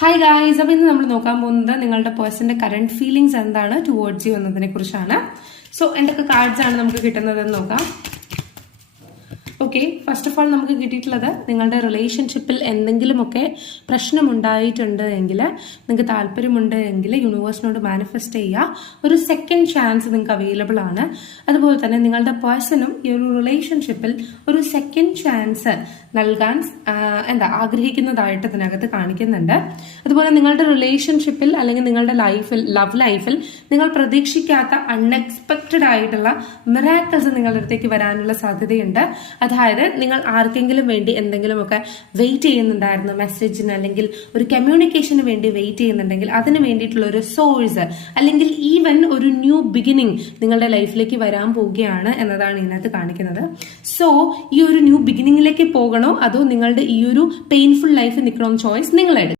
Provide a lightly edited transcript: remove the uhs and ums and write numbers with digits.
Hi guys, അപ്പോൾ ഇന്ന് നമ്മൾ നോക്കാൻ പോകുന്നത് നിങ്ങളുടെ പേഴ്സന്റെ കറന്റ് ഫീലിംഗ്സ് എന്താണ് ടുവേർഡ്സ് യു എന്നതിനെ കുറിച്ചാണ്. സോ എന്തൊക്കെ കാർഡ്സ് ആണ് നമുക്ക് കിട്ടുന്നതെന്ന് നോക്കാം. ഓക്കെ, ഫസ്റ്റ് ഓഫ് ഓൾ നമുക്ക് കിട്ടിയിട്ടുള്ളത് നിങ്ങളുടെ റിലേഷൻഷിപ്പിൽ എന്തെങ്കിലുമൊക്കെ പ്രശ്നമുണ്ടായിട്ടുണ്ട് എങ്കിൽ, നിങ്ങൾക്ക് താല്പര്യമുണ്ട് എങ്കിൽ യൂണിവേഴ്സിനോട് മാനിഫെസ്റ്റ് ചെയ്യുക. ഒരു സെക്കൻഡ് ചാൻസ് നിങ്ങൾക്ക് അവൈലബിൾ ആണ്. അതുപോലെ തന്നെ നിങ്ങളുടെ പേഴ്സണും ഈ ഒരു റിലേഷൻഷിപ്പിൽ ഒരു സെക്കൻഡ് ചാൻസ് നൽകാൻ ആഗ്രഹിക്കുന്നതായിട്ട് ഇതിനകത്ത് കാണിക്കുന്നുണ്ട്. അതുപോലെ നിങ്ങളുടെ റിലേഷൻഷിപ്പിൽ അല്ലെങ്കിൽ നിങ്ങളുടെ ലവ് ലൈഫിൽ നിങ്ങൾ പ്രതീക്ഷിക്കാത്ത അൺഎക്സ്പെക്റ്റഡ് ആയിട്ടുള്ള മിറാക്കിൾസ് നിങ്ങളുടെ അടുത്തേക്ക് വരാനുള്ള സാധ്യതയുണ്ട്. അതായത് നിങ്ങൾ ആർക്കെങ്കിലും വേണ്ടി എന്തെങ്കിലുമൊക്കെ വെയിറ്റ് ചെയ്യുന്നുണ്ടായിരുന്നു, മെസ്സേജിന് അല്ലെങ്കിൽ ഒരു കമ്മ്യൂണിക്കേഷന് വേണ്ടി വെയിറ്റ് ചെയ്യുന്നുണ്ടെങ്കിൽ അതിന് വേണ്ടിയിട്ടുള്ള ഒരു സോഴ്സ് അല്ലെങ്കിൽ ഈവൻ ഒരു ന്യൂ ബിഗിനിങ് നിങ്ങളുടെ ലൈഫിലേക്ക് വരാൻ പോവുകയാണ് എന്നതാണ് ഇതിനകത്ത് കാണിക്കുന്നത്. സോ ഈ ഒരു ന്യൂ ബിഗിനിങ്ങിലേക്ക് പോകണോ അതോ നിങ്ങളുടെ ഈ ഒരു പെയിൻഫുൾ ലൈഫ് നിൽക്കണോ ചോയ്സ് നിങ്ങളെടുക്കും.